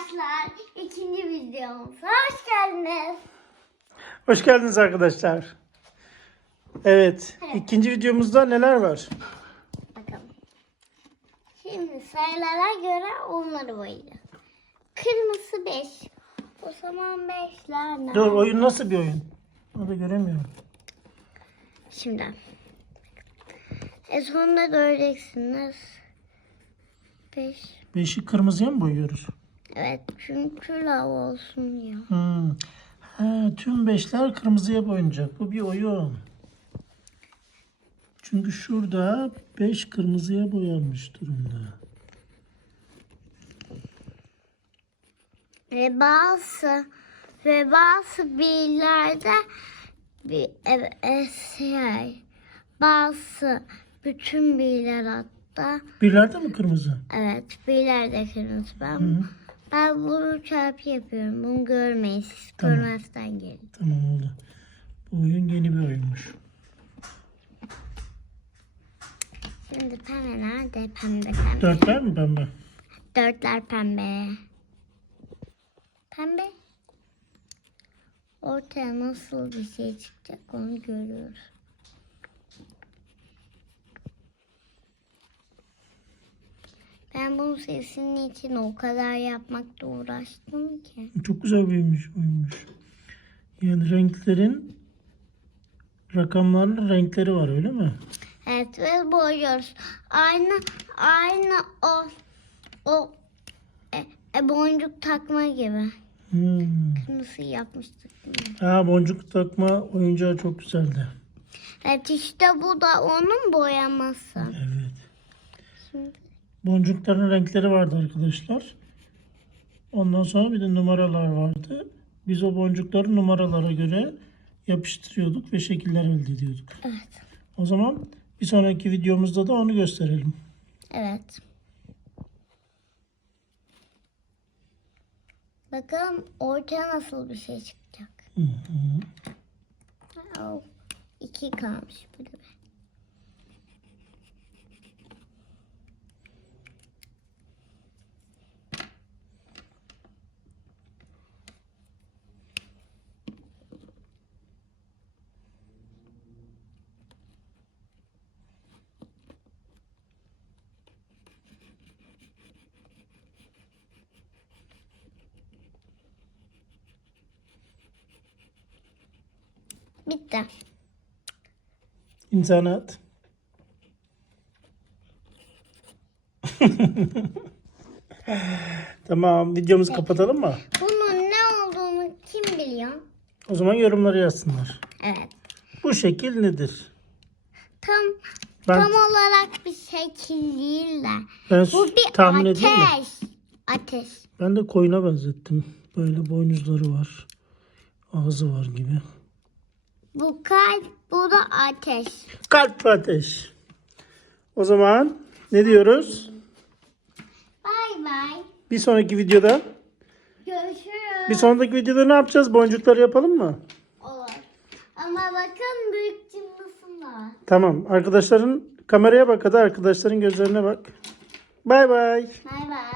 arkadaşlar. ikinci videomuza hoş geldiniz. Hoş geldiniz arkadaşlar. Evet, ikinci videomuzda neler var? Bakalım. Şimdi sayılara göre onları boyayacağız. Kırmızı 5. O zaman 5'ler ne? Dur, oyun nasıl bir oyun? Onu göremiyorum. Şimdi. E sonunda göreceksiniz. 5. Beşi kırmızıya mı boyuyoruz? Evet çünkü lav olsun ya. Hmm. Ha, tüm beşler kırmızıya boyanacak. Bu bir oyun. Çünkü şurada beş kırmızıya boyanmış durumda. Ve bazı ve bazı birlerde bir e, e, şey bazı bütün birler hatta Birlerde mi kırmızı? evet birlerde kırmızı ben Hı. Ben bunu çarpı yapıyorum bunu görmeyin siz Tamam. görmezden gelin Tamam oldu. Bu oyun yeni bir oyunmuş. şimdi pembe nerede pembe pembe Dörtler mi pembe? dörtler pembe pembe ortaya nasıl bir şey çıkacak onu görüyoruz Ben bunun sesinin için o kadar yapmakta uğraştım ki. Çok güzel oyunmuş. oyunmuş. Yani renklerin rakamlarla renkleri var öyle mi? Evet ve boyuyoruz. Aynı aynı o o e, e, boncuk takma gibi. Hmm. Kırmızı yapmıştık. Ha, boncuk takma oyuncağı çok güzeldi. Evet işte bu da onun boyaması. Evet. Şimdi Boncukların renkleri vardı arkadaşlar. Ondan sonra bir de numaralar vardı. Biz o boncukları numaralara göre yapıştırıyorduk ve şekiller elde ediyorduk. evet. O zaman bir sonraki videomuzda da onu gösterelim. Evet. Bakalım ortaya nasıl bir şey çıkacak. Hı hı. Oh, iki kalmış burada. Bitti. İmzanı at. tamam videomuzu kapatalım mı? Bunun ne olduğunu kim biliyor? O zaman yorumları yazsınlar. Evet. Bu şekil nedir? Tam Ben, tam olarak bir şekil değil de. ben Bu bir tahmin edeyim mi? ateş. Ateş. Ben de koyuna benzettim. Böyle boynuzları var. Ağzı var gibi. Bu kalp, bu da ateş. Kalp ateş. O zaman ne diyoruz? Bay bay. Bir sonraki videoda Görüşürüz. bir sonraki videoda ne yapacağız? Boncukları yapalım mı? Olur. Ama bakın büyük cımbızım var. Tamam. Arkadaşların kameraya bak hadi arkadaşların gözlerine bak. Bay bay. Bay bay.